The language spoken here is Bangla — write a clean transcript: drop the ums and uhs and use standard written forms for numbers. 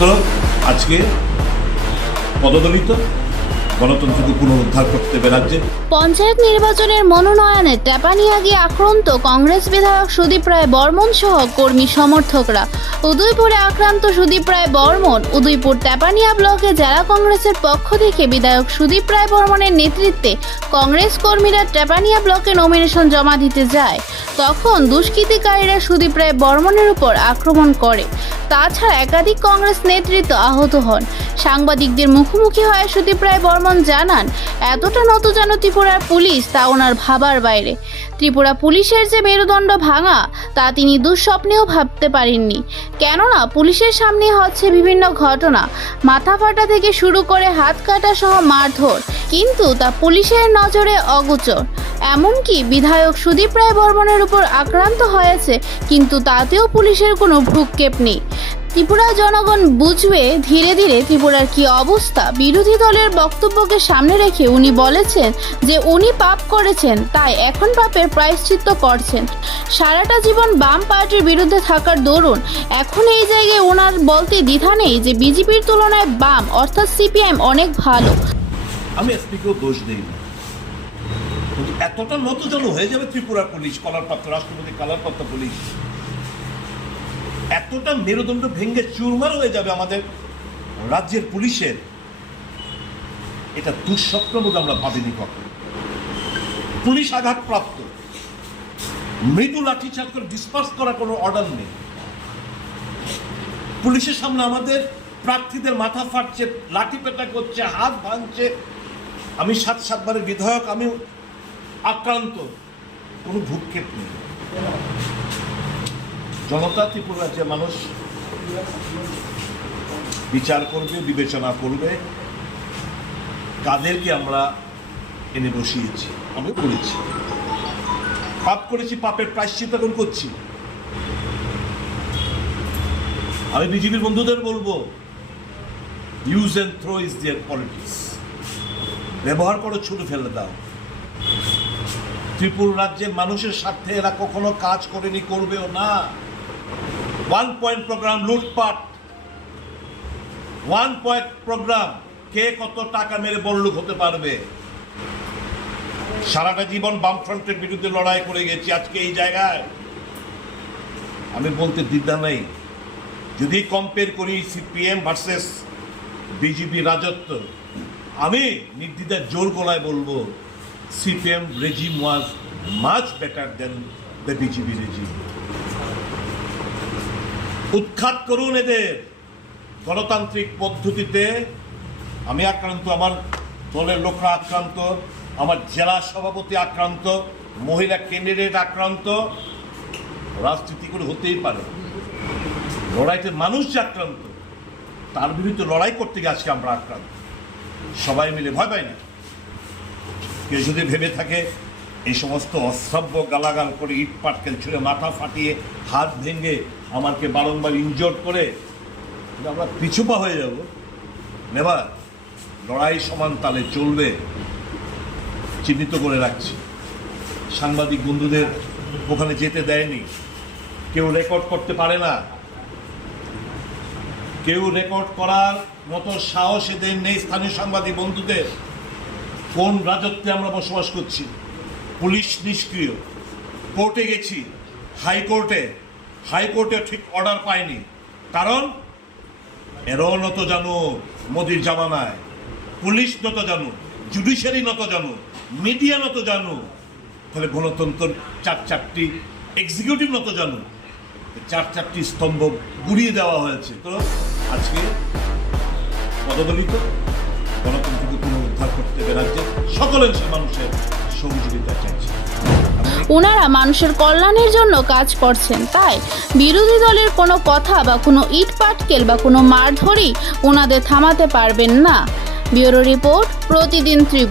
তো আজকে পদদলিত গণতন্ত্রকে পুনরুদ্ধার করতে হবে রাজ্যে। পঞ্চায়েত নির্বাচনের মনোনয়নে টেপানিয়াগি আক্রান্ত কংগ্রেস বিধায়ক সুদীপ রায় বর্মন সহ কর্মী সমর্থকরা। উদয়পুরে আক্রান্ত সুদীপ রায় বর্মন। উদয়পুর টেপানিয়া ব্লকে জেলা কংগ্রেসের পক্ষ থেকে বিধায়ক সুদীপ রায় বর্মনের নেতৃত্বে কংগ্রেস কর্মীরা টেপানিয়া ব্লকে নমিনেশন জমা দিতে যায়। তখন দুষ্কৃতিকারীরা সুদীপ রায় বর্মনের উপর আক্রমণ করে। তাছাড়া একাধিক কংগ্রেস নেতৃত্ব আহত হন। সাংবাদিকদের মুখোমুখি হয়ে সুদীপ রায় বর্মন জানান, এতটা নতজানু ত্রিপুরার পুলিশ তা ওনার ভাবার বাইরে। ত্রিপুরা পুলিশের যে মেরুদণ্ড ভাঙা তা তিনি দুঃস্বপ্নেও ভাবতে পারেননি। কেননা পুলিশের সামনে হচ্ছে বিভিন্ন ঘটনা, মাথা ফাটা থেকে শুরু করে হাত কাটা সহ মারধর, কিন্তু তা পুলিশের নজরে অগোচর। এমনকি বিধায়ক সুদীপ রায় বর্মনের উপর আক্রান্ত হয়েছে, কিন্তু তাতেও পুলিশের কোনো ভ্রুক্ষেপ নেই। ত্রিপুরা জনগণ বুঝবে ধীরে ধীরে ত্রিপুরার কি অবস্থা। বিরোধী দলের বক্তব্যকে সামনে রেখে উনি বলেছেন যে উনি পাপ করেছেন, তাই এখন পাপের প্রায়শ্চিত্ত করছেন। সারাটা জীবন বাম পার্টির বিরুদ্ধে থাকার দরুন এখন এই জায়গায় ওনার বলতে দ্বিধা নেই যে বিজেপির তুলনায় বাম অর্থাৎ সিপিএম অনেক ভালো। আমি এসপিকেও দোষ দিই না, কিন্তু এতটা নতজানু হয়ে যাবে ত্রিপুরার পুলিশ, কলারপাত্র রাষ্ট্রপতি কলারপাত্র পুলিশ, এতটা মেরুদণ্ড ভেঙে চুরমার হয়ে যাবে আমাদের রাজ্যের পুলিশের, এটা দুঃস্বপ্ন বলে আমরা ভাবিনি কখনো। পুলিশ আঘাতপ্রাপ্ত, মৃদু লাঠিচার্জ করে ডিসপার্স করার কোনো অর্ডার নেই। পুলিশের সামনে আমাদের প্রার্থীদের মাথা ফাটছে, লাঠি পেটা করছে, হাত ভাঙছে। আমি 7 বারের বিধায়ক, আমি আক্রান্ত, কোনো ভ্রুক্ষেপ নেই। জনতা ত্রিপুরা রাজ্যের মানুষ বিচার করবে, বিবেচনা করবে কাদেরকে আমরা এনে বসিয়েছি। আমি করেছি, পাপ করেছি, পাপের প্রায়শ্চিত্ত এখন করছি। আমি বিজেপির বন্ধুদের বলবো, use and throw is their politics. ব্যবহার করো, ছুটে ফেলে দাও। ত্রিপুরা রাজ্যের মানুষের স্বার্থে এরা কখনো কাজ করেনি, করবেও না। 1 পয়েন্ট প্রোগ্রাম লুটপাট, 1 পয়েন্ট প্রোগ্রাম, কে কত টাকা মেরে বড়লোক হতে পারবে। সারাটা জীবন বামফ্রন্টের বিরুদ্ধে লড়াই করে গেছি। আজকে এই জায়গায় আমি বলতে দ্বিধা নেই, যদি কম্পেয়ার করি সিপিএম ভার্সেস বিজেপি রাজত্ব, আমি নির্দ্বিধায় জোর গলায় বলবো CPM regime was much better then the BJP regime. উৎখাত করুন এদের গণতান্ত্রিক পদ্ধতিতে। আমি আক্রান্ত, আমার দলের লোকরা আক্রান্ত, আমার জেলা সভাপতি আক্রান্ত, মহিলা ক্যান্ডিডেট আক্রান্ত। রাজনীতি করে হতেই পারে, লড়াইতে মানুষ যে আক্রান্ত, তার বিরুদ্ধে লড়াই করতে গিয়ে আজকে আমরা আক্রান্ত। সবাই মিলে ভয় পাই না। কেউ যদি ভেবে থাকে এই সমস্ত অশ্রাব্য গালাগাল করে, ইট পাটকেল ছুঁড়ে, মাথা ফাটিয়ে, হাত ভেঙে আমাকে বারংবার ইনজোর্ড করে আমরা পিছুপা হয়ে যাব, নেবার। লড়াই সমান তালে চলবে, চিহ্নিত করে রাখছি। সাংবাদিক বন্ধুদের ওখানে যেতে দেয়নি, কেউ রেকর্ড করতে পারে না, কেউ রেকর্ড করার মতো সাহস এদের নেই স্থানীয় সাংবাদিক বন্ধুদের। কোন রাজত্বে আমরা বসবাস করছি? পুলিশ নিষ্ক্রিয়। কোর্টে গেছি, হাইকোর্টে ঠিক অর্ডার পাইনি, কারণ এরও নত জানো মোদির জামানায়। পুলিশ নত জানো, জুডিশিয়ারি নত জানো, মিডিয়া নত জানো, তাহলে গণতন্ত্র 4টি এক্সিকিউটিভ নত জানো। 4টি স্তম্ভ গুড়িয়ে দেওয়া হয়েছে। তো আজকে পদদলিত গণতন্ত্রকে পুনরুদ্ধার করতে হবে রাজ্যে। সকল অংশের মানুষের সহযোগিতা চাইছে। ওনারা মানুষের কল্যাণের জন্য কাজ করছেন, তাই বিরোধী দলের কোনো কথা বা কোনো ইট পাটকেল বা কোনো মারধরই ওনাদের থামাতে পারবেন না। ব্যুরো রিপোর্ট, প্রতিদিন ত্রিপুরা।